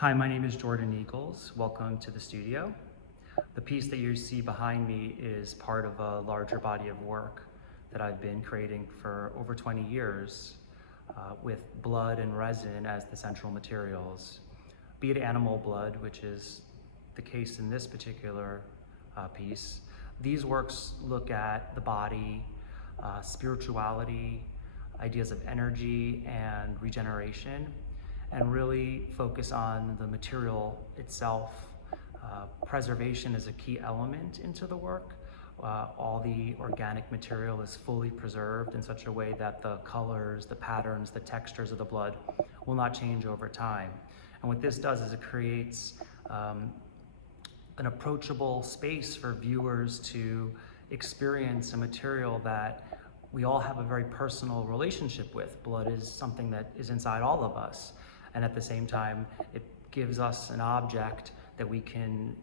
Hi, my name is Jordan Eagles. Welcome to the studio. The piece that you see behind me is part of a larger body of work that I've been creating for over 20 years with blood and resin as the central materials. Be it animal blood, which is the case in this particular piece. These works look at the body, spirituality, ideas of energy and regeneration, and really focus on the material itself. Preservation is a key element into the work. All the organic material is fully preserved in such a way that the colors, the patterns, the textures of the blood will not change over time. And what this does is it creates an approachable space for viewers to experience a material that we all have a very personal relationship with. Blood is something that is inside all of us. And at the same time, it gives us an object that we can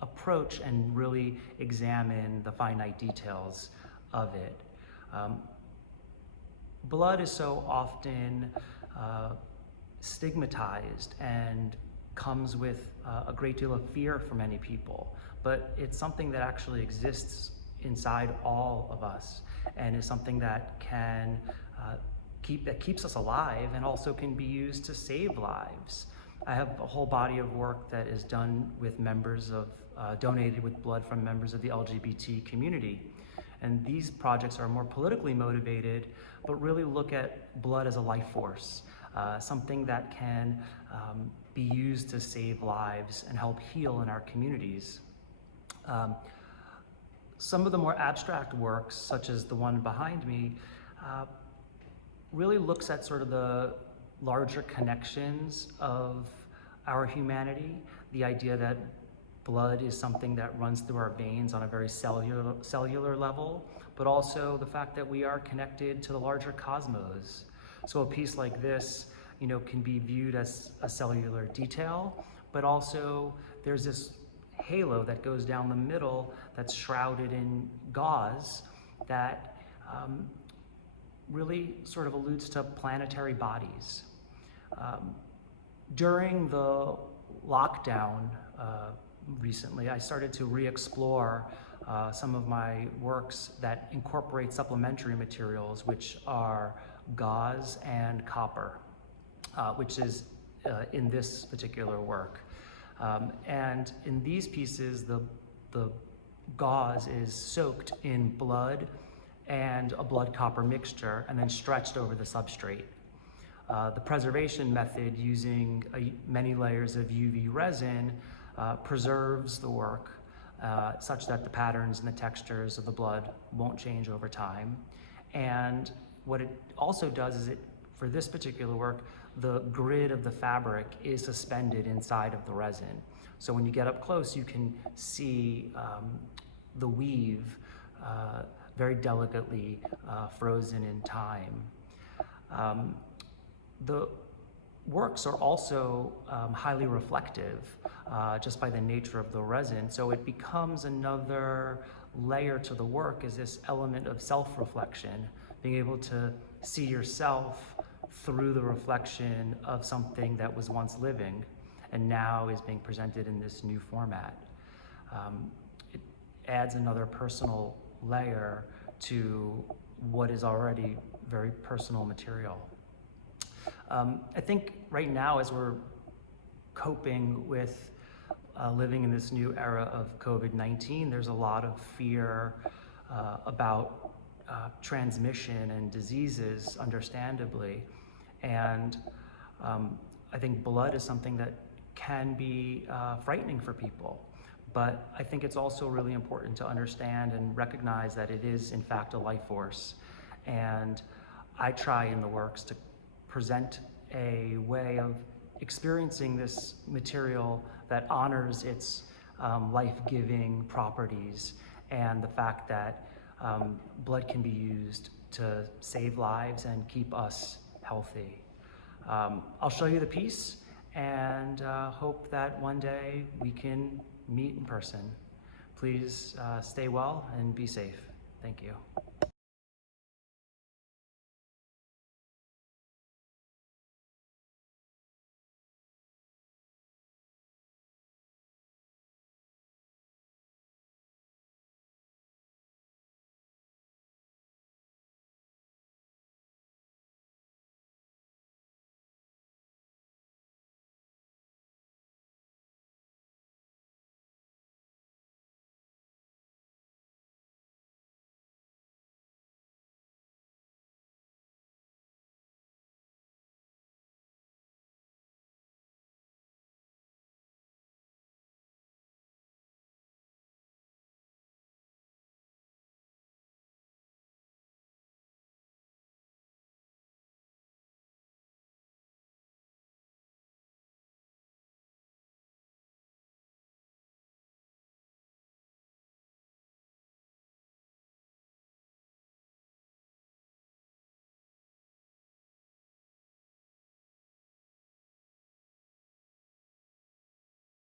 approach and really examine the finite details of it. Blood is so often stigmatized and comes with a great deal of fear for many people, but it's something that actually exists inside all of us and is something that can keeps us alive and also can be used to save lives. I have a whole body of work that is done with members of, donated with blood from members of the LGBT community. And these projects are more politically motivated, but really look at blood as a life force, something that can be used to save lives and help heal in our communities. Some of the more abstract works, such as the one behind me, really looks at sort of the larger connections of our humanity, the idea that blood is something that runs through our veins on a very cellular level, but also the fact that we are connected to the larger cosmos. So a piece like this, can be viewed as a cellular detail, but also there's this halo that goes down the middle that's shrouded in gauze that really sort of alludes to planetary bodies. During the lockdown recently, I started to re-explore some of my works that incorporate supplementary materials, which are gauze and copper, which is in this particular work. And in these pieces, the gauze is soaked in blood and a blood copper mixture and then stretched over the substrate. The preservation method using many layers of UV resin preserves the work such that the patterns and the textures of the blood won't change over time. And what it also does is for this particular work, the grid of the fabric is suspended inside of the resin. So when you get up close, you can see the weave very delicately frozen in time. The works are also highly reflective just by the nature of the resin, so it becomes another layer to the work, is this element of self-reflection, being able to see yourself through the reflection of something that was once living and now is being presented in this new format. It adds another personal layer to what is already very personal material. I think right now, as we're coping with living in this new era of COVID-19, there's a lot of fear about transmission and diseases, understandably. And I think blood is something that can be frightening for people. But I think it's also really important to understand and recognize that it is, in fact, a life force. And I try in the works to present a way of experiencing this material that honors its life-giving properties and the fact that blood can be used to save lives and keep us healthy. I'll show you the piece and hope that one day we can meet in person. Please stay well and be safe. Thank you.